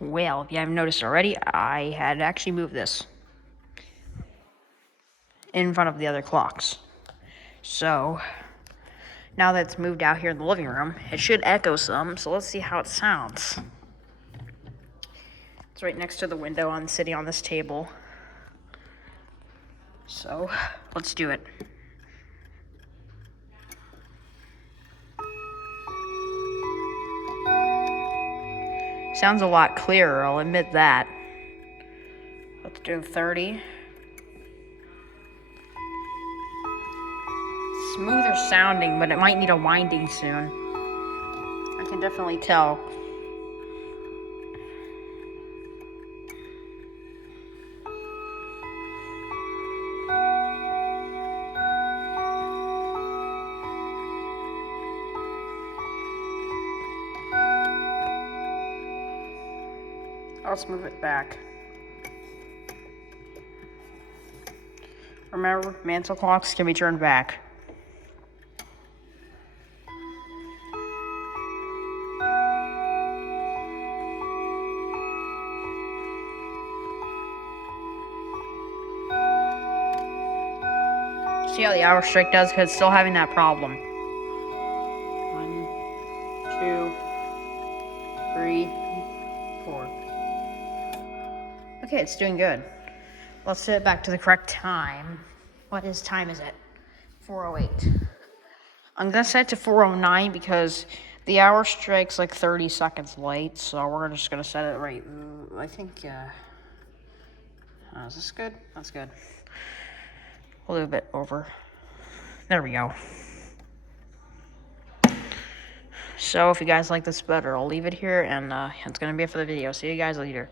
Well, if you haven't noticed already, I had actually moved this in front of the other clocks. So, now that it's moved out here in the living room, it should echo some, so let's see how it sounds. It's right next to the window. I'm sitting on this table. So, let's do it. Sounds a lot clearer, I'll admit that. Let's do 30. Smoother sounding, but it might need a winding soon. I can definitely tell. Let's move it back. Remember, mantle clocks can be turned back. See how the hour strike does? Because it's still having that problem. 1, 2, 3, 4. Okay, it's doing good. Let's set it back to the correct time. What time is it? 4:08. I'm gonna set it to 4:09 because the hour strikes like 30 seconds late, so we're just gonna set it right. I think, is this good? That's good. A little bit over. There we go. So if you guys like this better, I'll leave it here, and it's gonna be it for the video. See you guys later.